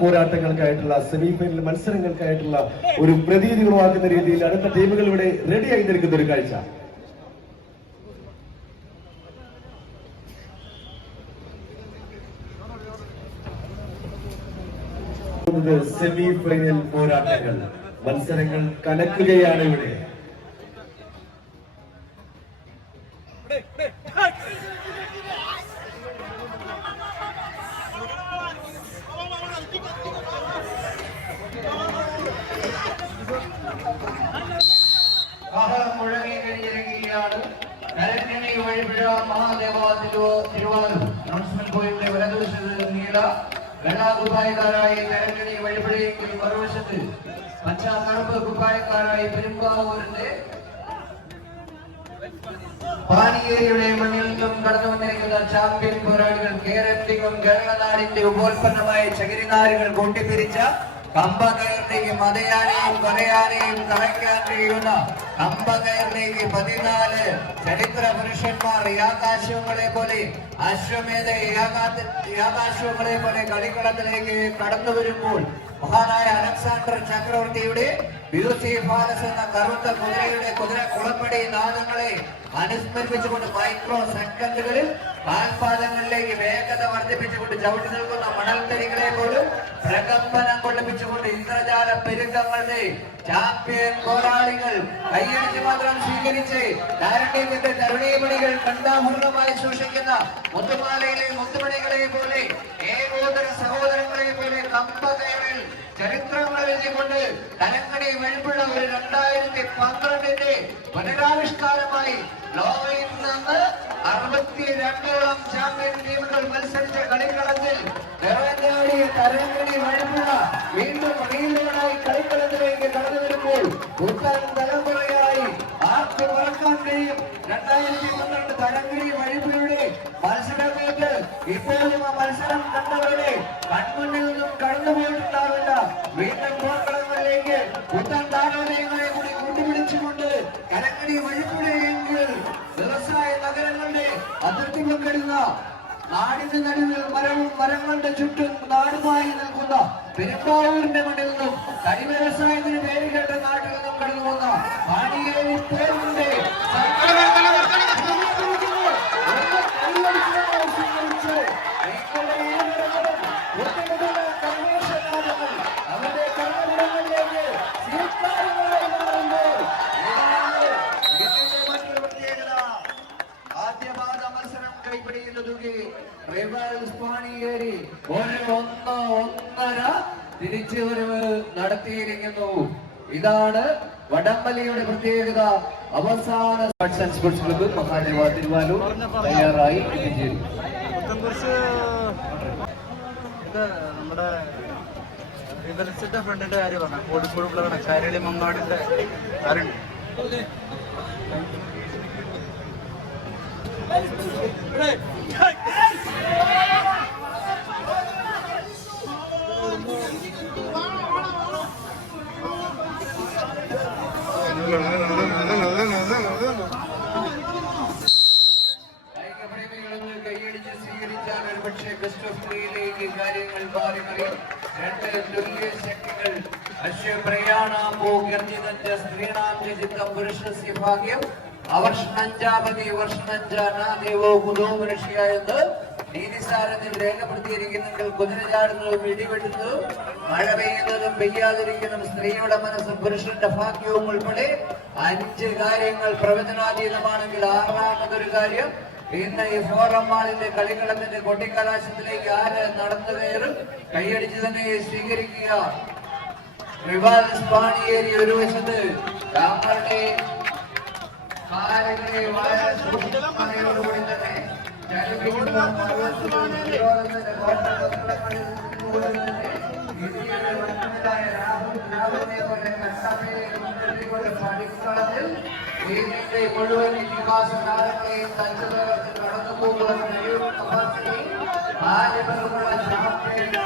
പോരാട്ടങ്ങൾക്കായിട്ടുള്ള semi final മത്സരങ്ങൾക്കായിട്ടുള്ള ഒരു പ്രതീതി ഉളവാക്കുന്ന രീതിയിൽ അടുത്ത ടീമുകൾ ഇവിടെ റെഡിയായി നിൽക്കുന്ന ഒരു കാഴ്ച. സെമി ഫൈനൽ പോരാട്ടങ്ങൾ മത്സരങ്ങൾ കലക്കുകയാണ് ഇവിടെ. മുഴങ്ങിക്കഴിഞ്ഞിരിക്കുകയാണ്. നരക്കണി വഴിപുഴ മഹാദേവ തിരുവാലൂർ അനൗൺസ്മെന്റ് പോയിന്റ് വലതുവശത്ത് നീല വെള്ളാകുപ്പായക്കാരായി നരക്കണി വഴിപുഴയെങ്കിൽ മറുവശത്ത് പച്ചാം കറുപ്പ് കുപ്പായക്കാരായി പെരുമ്പാവൂരിന്റെ പാനിയേരിയുടെ മണ്ണിൽ നിന്നും കടന്നു വന്നിരിക്കുന്ന ചാമ്പ്യൻ പോരാളികൾ കേരളത്തിലും കേരളനാടിന്റെ ഉപോൽപ്പന്നമായ ചകിരിനാരുകൾ കൊണ്ടിപ്പിരിച്ച കമ്പകയറിലേക്ക് മതയാനെയും കൊലയാനെയും തറയ്ക്കാൻ കഴിയുന്ന കമ്പകയറിലേക്ക് 14 ചരിത്ര പുരുഷന്മാർ യാകാശങ്ങളെ പോലെ അശ്വമേധ യാകാശങ്ങളെ പോലെ കളിക്കളത്തിലേക്ക് കടന്നു വരുമ്പോൾ മഹാനായ അലക്സാണ്ടർ ചക്രവർത്തിയുടെ ബ്യൂസിഫാലസ് എന്ന കറുത്ത കുതിരയുടെ കുളപ്പടി നാദങ്ങളെ അനുസ്മരിപ്പിച്ചുകൊണ്ട് മൈക്രോ സെക്കൻഡുകളിൽ കാൽപാദങ്ങളിലേക്ക് വേഗത വർദ്ധിപ്പിച്ചുകൊണ്ട് ചവിട്ടി നിൽക്കുന്ന മണൽത്തരികളെ പോലും പ്രകമ്പനം കൊള്ളിപ്പിച്ചുകൊണ്ട് ഇന്ദ്രജാല പെരുക്കങ്ങളുടെ ചാമ്പ്യൻ പോരാളികൾ കൈയടിച്ച് മാത്രം സ്വീകരിച്ച് കാരുണ്യത്തിന്റെ തരുണീമണികൾ കണ്ടാഭരണമായി സൂക്ഷിക്കുന്ന മുത്തുമാലയിലെ മുത്തുമണികളെ പോലെ ഏകോദര സഹോദരങ്ങളെ പോലെ കമ്പകയറിൽ ചരിത്രങ്ങൾ എഴുതിക്കൊണ്ട് തലങ്ങടി വഴിപ്പുള്ള ഒരു 2012 പുനരാവിഷ്കാരമായി ലോകയിൽ നിന്ന് 62ഓളം ചാമ്പ്യൻ ടീമുകൾ മത്സരിച്ച കളിക്കളത്തിൽ നിറഞ്ഞാടിയ തലങ്ങടി വഴിപ്പുള്ള വീണ്ടും റീലോഡായി കളിക്കളത്തിലേക്ക് കടന്നു വരുമ്പോൾ പുത്തൻ തലമുറയായി ആർക്ക് മറക്കാൻ കഴിയും? 2012 തലങ്ങടി വഴിപ്പുഴയുടെ മത്സരമേറ്റ് ഇപ്പോഴും ആ മത്സരം കണ്ടവരുടെ കൺമുന്നിൽ നിന്നും കടന്നുപോയിട്ടുണ്ടാവില്ല. വീണ്ടും പോർക്കളങ്ങളിലേക്ക് പുത്തൻ താരോദയങ്ങളെ കൂടി കൂട്ടിപ്പിടിച്ചുകൊണ്ട് കലങ്ങടി വഴിപ്പുഴയെങ്കിൽ വ്യവസായ നഗരങ്ങളുടെ അതിർത്തി പങ്കിടുന്ന നാടിന് നടുവിൽ മരങ്ങളുടെ ചുറ്റും നാടുമായി നിൽക്കുന്ന പെരുമ്പാവൂരിന്റെ മണ്ണിൽ നിന്നും കരി വ്യവസായത്തിന് പേര് കേട്ട നാട്ടിൽ നിന്നും കടന്നു പോകുന്ന പാണിയേരി പേരിന്റെ തിരിച്ചുവരവ് നടത്തിയിരിക്കുന്നു. ഇതാണ് വടംവലിയുടെ പ്രത്യേകത. അവസാന arts and sports club Mahadeva Thiruvalur തയ്യാറായി എത്തിച്ചേരും. നമ്മുടെ വിമലസിന്റെ ഫ്രണ്ടിന്റെ കാര്യം പറഞ്ഞു. കോഴിക്കോടുള്ള കാരളി മങ്ങാടിന്റെ കാര്യം കൈയടിച്ച് സ്വീകരിച്ചാൽ ഒരുപക്ഷെ ക്രിസ്റ്റോഫറിയിലേക്ക് കാര്യങ്ങൾ മാറി മറിയും. 2 തുല്യ ശക്തികൾ അശ്വപ്രയാണാംബോ ഗർജിതഞ്ച സ്ത്രീണാം രചിതം പുരുഷസ്യ ഭാഗ്യം അവർഷണഞ്ചാപതി വർഷണഞ്ചാനാദേവോ കുതോ മനുഷ്യ എന്ന് നീതിസാരത്തിൽ രേഖപ്പെടുത്തിയിരിക്കുന്നെങ്കിൽ കുതിര ചാടുന്നതും ഇടിവെട്ടുന്നതും മഴ പെയ്യുന്നതും പെയ്യാതിരിക്കുന്നതും സ്ത്രീയുടെ മനസ്സും പുരുഷന്റെ ഭാഗ്യവും ഉൾപ്പെടെ 5 കാര്യങ്ങൾ പ്രവചനാതീതമാണെങ്കിൽ 6ാമതൊരു കാര്യം ഇന്ന് ഈ ഫോറം മാളിന്റെ കളിക്കളത്തിന്റെ കൊട്ടിക്കലാശത്തിലേക്ക് ആര് നടന്നു കയറും? കൈയടിച്ച് തന്നെ സ്വീകരിക്കുക. റിവാൽസ് പാണിയേരി ഒരു വശത്ത് താങ്കളുടെ കാര്യങ്ങളെ വളരെ സൂക്ഷ്മതയോടുകൂടി തന്നെ മുഴുവൻ വികാസ കാലങ്ങളെയും തഞ്ചുതകർത്ത് കടന്നു പോകുവാൻ കഴിയുന്ന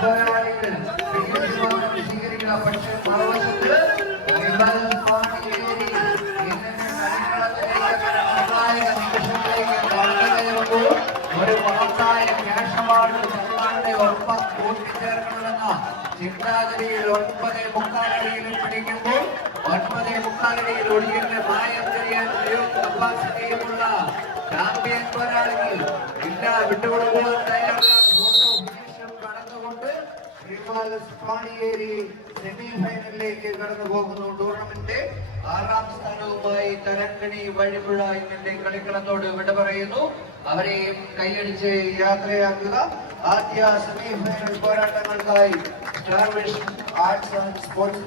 പോരാളികൾ സ്വീകരിക്കുക. പക്ഷേ മറുവശത്ത് ഒരു മഹത്തായ ക്യാഷ് അവാർഡ് ഒപ്പം കൂട്ടിച്ചേർക്കണമെന്ന ചിന്താഗതിയിൽ 9.25 അടിയിൽ പിടിക്കുമ്പോൾ 9.25 അടിയിൽ ഒടിയന്റെ മായം ചെയ്യാൻ കപ്പാസിറ്റിയുമുള്ള ചാമ്പ്യൻ പോരാളികൾ ഇല്ല വിട്ടുകൊടുക്കുവാൻ തയ്യാറാണ്. ഫോട്ടോ ഫിനിഷും കടന്നുകൊണ്ട് പാണിയേരി സെമി ഫൈനലിലേക്ക് കടന്നു പോകുന്നു. ടൂർണമെന്റ് 6ാം സ്ഥാനവുമായി തരങ്കണി വഴിപുഴ ഇന്നത്തെ കളിക്കളത്തോട് വിട പറയുന്നു. അവരെയും കൈയടിച്ച് യാത്രയാക്കുക. ആദ്യ സെമി ഫൈനൽ പോരാട്ടങ്ങൾക്കായി star vision arts and sports